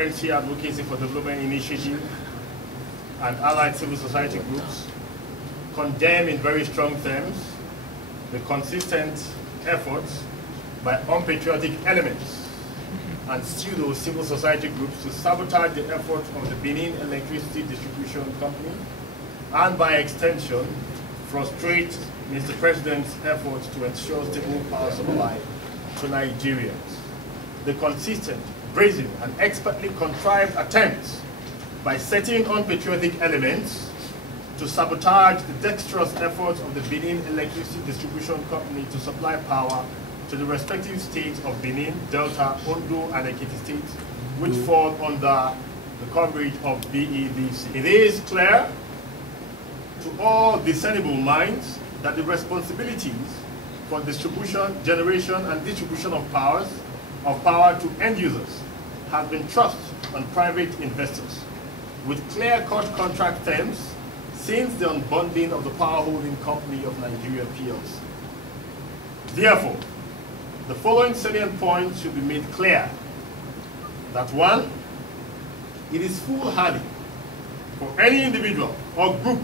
Transparency Advocacy for Development Initiative and allied civil society groups condemn in very strong terms the consistent efforts by unpatriotic elements and pseudo civil society groups to sabotage the efforts of the Benin Electricity Distribution Company and by extension frustrate Mr. President's efforts to ensure stable power supply to Nigerians. The consistent, brazen, and expertly contrived attempts by certain unpatriotic elements to sabotage the dexterous efforts of the Benin Electricity Distribution Company to supply power to the respective states of Benin, Delta, Ondo, and Ekiti states, which fall under the coverage of BEDC. It is clear to all discernible minds that the responsibilities for distribution, generation, and distribution of power to end users have been thrust on private investors with clear-cut contract terms since the unbundling of the Power Holding Company of Nigeria PLC. Therefore, the following salient points should be made clear. That one, it is foolhardy for any individual or group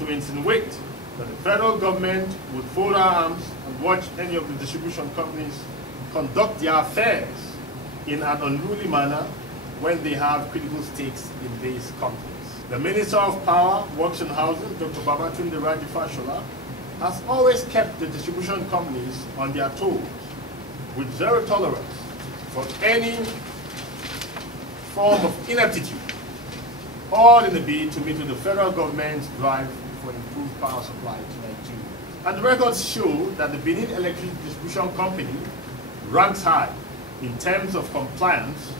to insinuate that the federal government would fold our arms and watch any of the distribution companies conduct their affairs in an unruly manner when they have critical stakes in these companies. The Minister of Power, Works and Housing, Dr. Babatunde Raji Fashola, has always kept the distribution companies on their toes with zero tolerance for any form of ineptitude, all in the bid to meet with the federal government's drive for improved power supply to Nigeria. And the records show that the Benin Electricity Distribution Company ranks high in terms of compliance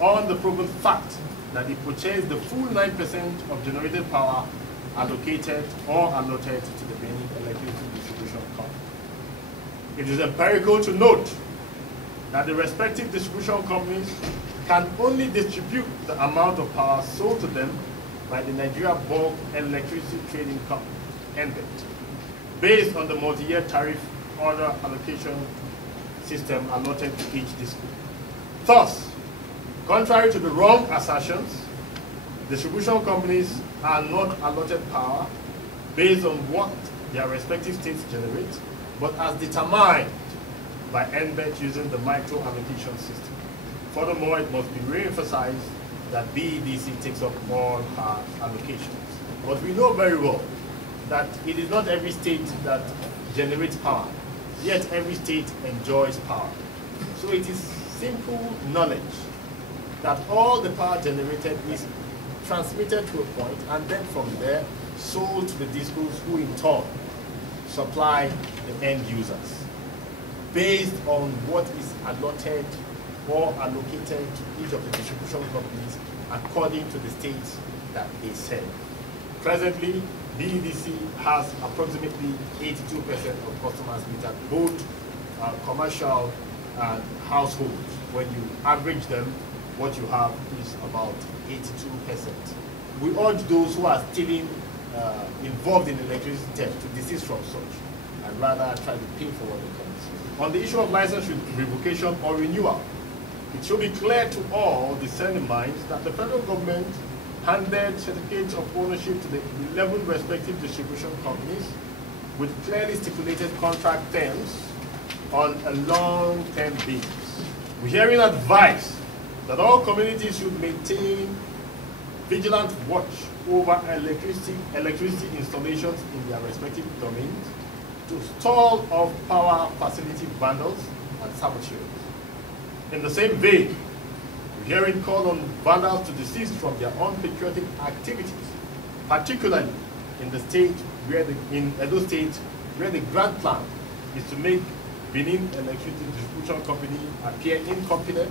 on the proven fact that it purchased the full 9% of generated power allocated or allotted to the Benin Electricity Distribution Company. It is empirical to note that the respective distribution companies can only distribute the amount of power sold to them by the Nigeria Bulk Electricity Trading Company, NBET, based on the multi-year tariff order allocation system allotted to each disco. Thus, contrary to the wrong assertions, distribution companies are not allotted power based on what their respective states generate, but as determined by NBET using the micro allocation system. Furthermore, it must be re-emphasized that BEDC takes up all her allocations. But we know very well that it is not every state that generates power, yet every state enjoys power. So it is simple knowledge that all the power generated is transmitted to a point and then from there sold to the discos who in turn supply the end users based on what is allotted or allocated to each of the distribution companies according to the states that they serve. Presently, BEDC has approximately 82% of customers metered, both commercial and households. When you average them, what you have is about 82%. We urge those who are still involved in electricity theft to desist from such and rather try to pay for what they can. On the issue of license revocation or renewal, it should be clear to all discerning minds that the federal government handed certificates of ownership to the 11 respective distribution companies with clearly stipulated contract terms on a long-term basis. We herein advise that all communities should maintain vigilant watch over electricity installations in their respective domains to stall off power facility vandals and saboteurs. In the same vein, we herein call on vandals to desist from their unpatriotic activities, particularly in the state where in Edo State, where the grand plan is to make Benin Electricity Distribution Company appear incompetent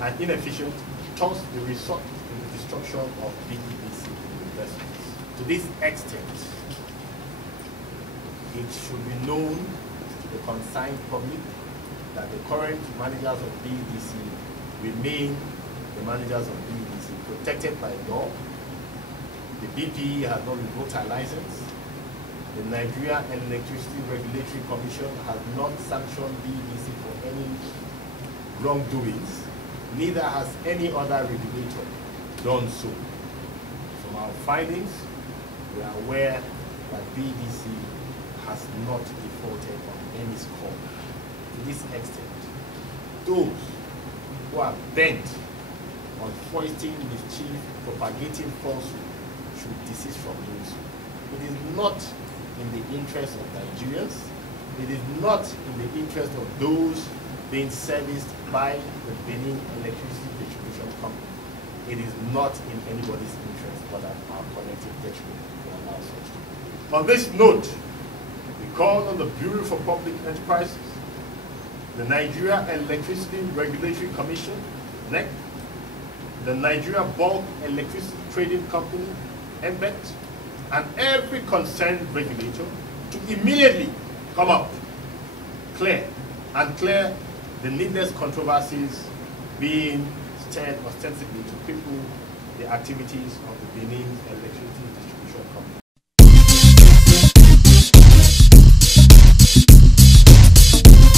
and inefficient, thus the result in the destruction of BEDC investments. To this extent, it should be known to the concerned public that the current managers of BEDC remain the managers of BEDC, protected by law. The BPE has not revoked her license. The Nigeria Electricity Regulatory Commission has not sanctioned BEDC for any wrongdoings. neither has any other regulator done so. From our findings, we are aware that BDC has not defaulted on any score. To this extent, those who are bent on foisting mischief, propagating falsehood, should desist from doing so. It is not in the interest of Nigerians. It is not in the interest of those being serviced by the Benin Electricity Distribution Company. It is not in anybody's interest but at our collective detriment to allow such to be. On this note, we call on the Bureau for Public Enterprises, the Nigeria Electricity Regulatory Commission, NEC, the Nigeria Bulk Electricity Trading Company, NBET, and every concerned regulator to immediately come out, clear the needless controversies being stirred ostensibly to cripple the activities of the Benin Electricity Distribution Company.